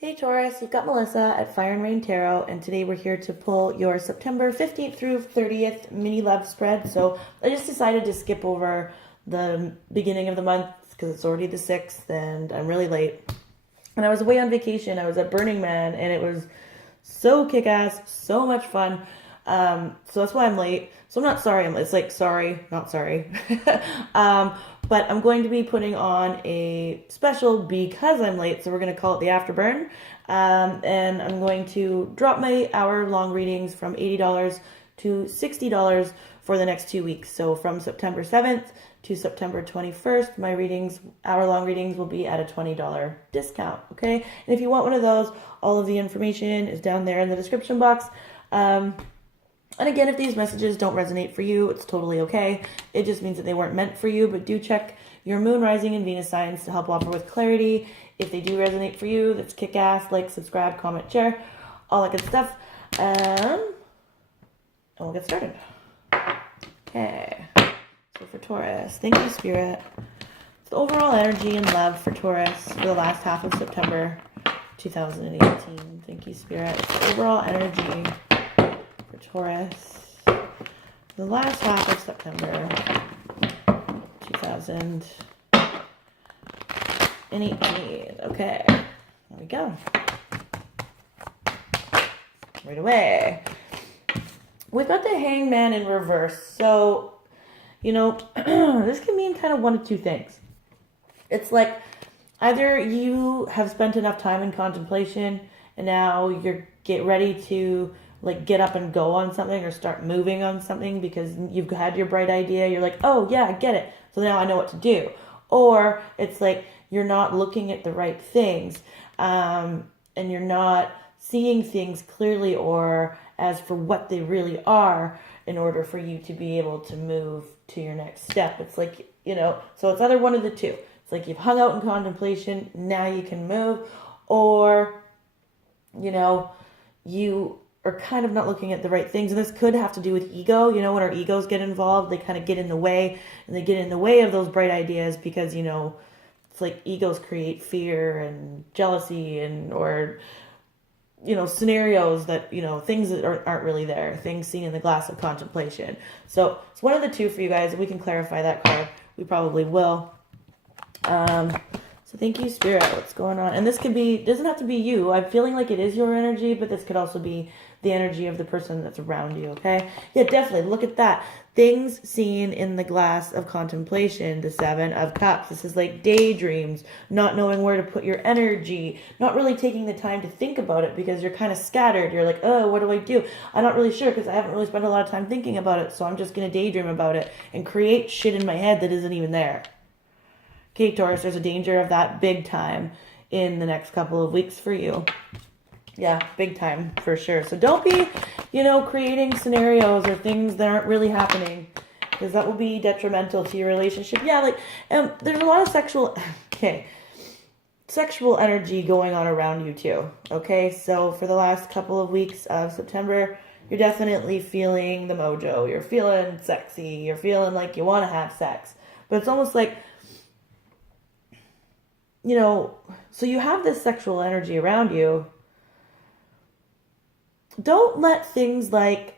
Hey Taurus, you've got Melissa at Fire and Rain Tarot, and today we're here to pull your September 15th through 30th mini love spread. So I just decided to skip over the beginning of the month because it's already the 6th and I'm really late. And I was away on vacation. I was at Burning Man and it was so kick-ass, so much fun. So that's why I'm late. So I'm not sorry. It's like sorry, not sorry. um, but I'm going to be putting on a special because I'm late. So we're going to call it the Afterburn. And I'm going to drop my hour-long readings from $80 to $60 for the next 2 weeks. So from September 7th to September 21st, my readings, hour-long readings, will be at a $20 discount, okay? And if you want one of those, all of the information is down there in the description box. And again, if these messages don't resonate for you, it's totally okay. It just means that they weren't meant for you, but do check your moon, rising, and Venus signs to help offer with clarity. If they do resonate for you, that's kick-ass. Like, subscribe, comment, share, all that good stuff. And we'll get started. Okay. So for Taurus, thank you, Spirit. It's the overall energy and love for Taurus for the last half of September 2018. Thank you, Spirit. It's the overall energy for Taurus for the last half of September 2018. Okay, there we go. Right away. We've got the Hangman in reverse. So, you know, this can mean kind of one of two things. It's like either you have spent enough time in contemplation and now you're ready to like get up and go on something or start moving on something because you've had your bright idea. You're like, oh yeah, I get it. So now I know what to do. Or it's like you're not looking at the right things and you're not seeing things clearly or as for what they really are in order for you to be able to move to your next step. It's like, you know, so it's either one of the two. It's like you've hung out in contemplation, now you can move, or, you know, you are kind of not looking at the right things. And this could have to do with ego. You know, when our egos get involved, they kind of get in the way, and they get in the way of those bright ideas because, you know, it's like egos create fear and jealousy and, or, you know, scenarios that, you know, things that aren't really there, things seen in the glass of contemplation. So it's one of the two for you guys. We can clarify that card. We probably will. So thank you, Spirit. What's going on? And this could be, doesn't have to be you. I'm feeling like it is your energy, but this could also be the energy of the person that's around you, okay? Yeah, definitely. Look at that. Things seen in the glass of contemplation, the 7 of Cups. This is like daydreams, not knowing where to put your energy, not really taking the time to think about it because you're kind of scattered. You're like, oh, what do I do? I'm not really sure because I haven't really spent a lot of time thinking about it, so I'm just going to daydream about it and create shit in my head that isn't even there. Okay, Taurus, there's a danger of that big time in the next couple of weeks for you. Yeah, big time for sure. So don't be, you know, creating scenarios or things that aren't really happening because that will be detrimental to your relationship. Yeah, like there's a lot of sexual energy going on around you too. Okay, so for the last couple of weeks of September, you're definitely feeling the mojo. You're feeling sexy. You're feeling like you want to have sex. But it's almost like, you know, so you have this sexual energy around you. Don't let things like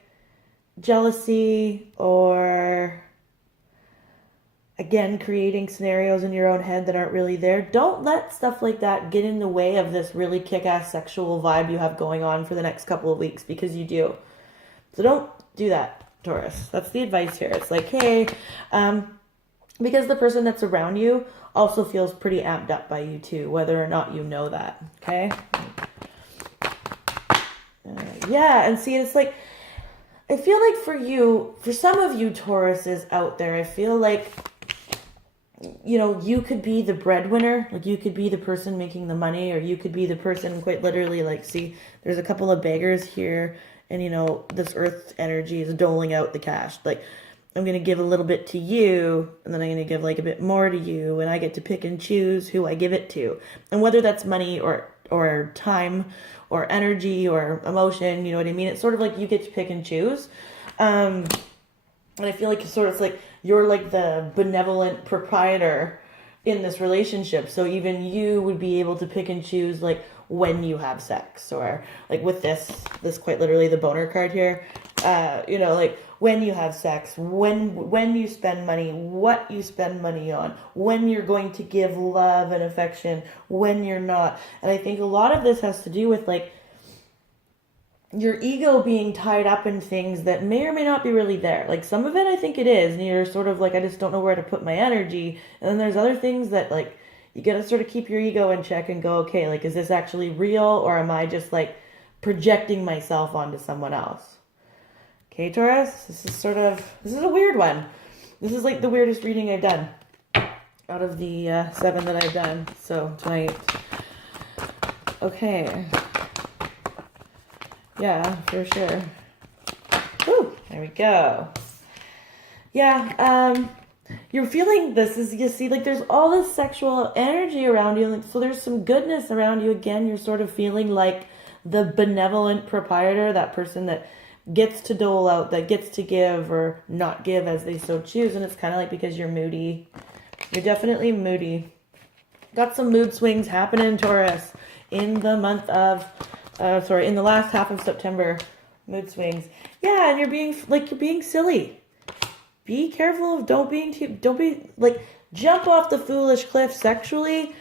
jealousy or, again, creating scenarios in your own head that aren't really there. Don't let stuff like that get in the way of this really kick-ass sexual vibe you have going on for the next couple of weeks, because you do. So don't do that, Taurus. That's the advice here. It's like, hey, because the person that's around you also feels pretty amped up by you too, whether or not you know that, okay? Yeah, and see, it's like, I feel like for you, for some of you Tauruses out there, I feel like, you know, you could be the breadwinner, like you could be the person making the money, or you could be the person quite literally, like, see, there's a couple of beggars here, and, you know, this earth energy is doling out the cash, like, I'm going to give a little bit to you, and then I'm going to give like a bit more to you, and I get to pick and choose who I give it to. And whether that's money or time or energy or emotion, you know what I mean? It's sort of like you get to pick and choose. And I feel like it's like you're like the benevolent proprietor in this relationship. So even you would be able to pick and choose like when you have sex, or like with this quite literally the boner card here, like when you have sex, when you spend money, what you spend money on, when you're going to give love and affection, when you're not. And I think a lot of this has to do with like your ego being tied up in things that may or may not be really there. Like some of it I think it is, and you're sort of like, I just don't know where to put my energy. And then there's other things that like you gotta sort of keep your ego in check and go, okay, like is this actually real, or am I just like projecting myself onto someone else? Okay, Taurus, this is a weird one. This is like the weirdest reading I've done out of the 7 that I've done so tonight. Okay. Yeah, for sure. Woo, there we go. Yeah, you're feeling this is, you see, like there's all this sexual energy around you, like, so there's some goodness around you. Again, you're sort of feeling like the benevolent proprietor, that person that gets to dole out, that gets to give or not give as they so choose. And it's kind of like because you're moody. You're definitely moody. Got some mood swings happening, Taurus, in the month of in the last half of September. Mood swings. Yeah, and you're being silly. Be careful of don't be like jump off the foolish cliff sexually,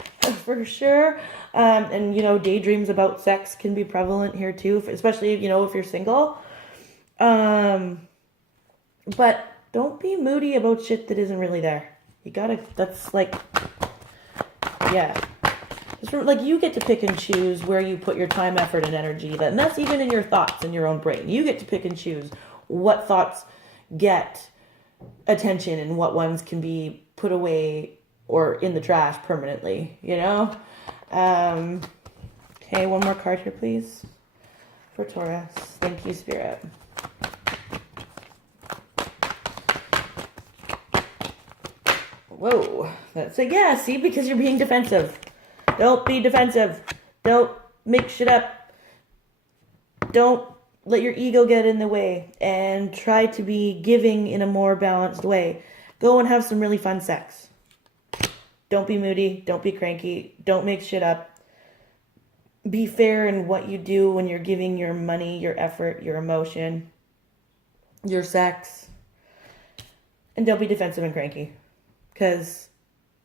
for sure. And daydreams about sex can be prevalent here too, especially if you're single. But don't be moody about shit that isn't really there. That's like, yeah. Like you get to pick and choose where you put your time, effort, and energy. And that's even in your thoughts in your own brain. You get to pick and choose what thoughts get attention and what ones can be put away or in the trash permanently, Okay, one more card here, please, for Taurus. Thank you, Spirit. Whoa. That's a yeah, see, because you're being defensive. Don't be defensive. Don't make shit up. Don't let your ego get in the way, and try to be giving in a more balanced way. Go and have some really fun sex. Don't be moody. Don't be cranky. Don't make shit up. Be fair in what you do when you're giving your money, your effort, your emotion, your sex. And don't be defensive and cranky, because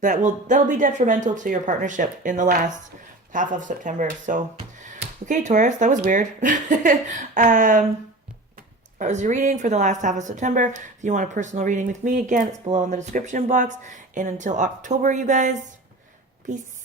that'll be detrimental to your partnership in the last half of September. So, okay, Taurus, that was weird. That was your reading for the last half of September. If you want a personal reading with me, again, it's below in the description box. And until October, you guys, peace.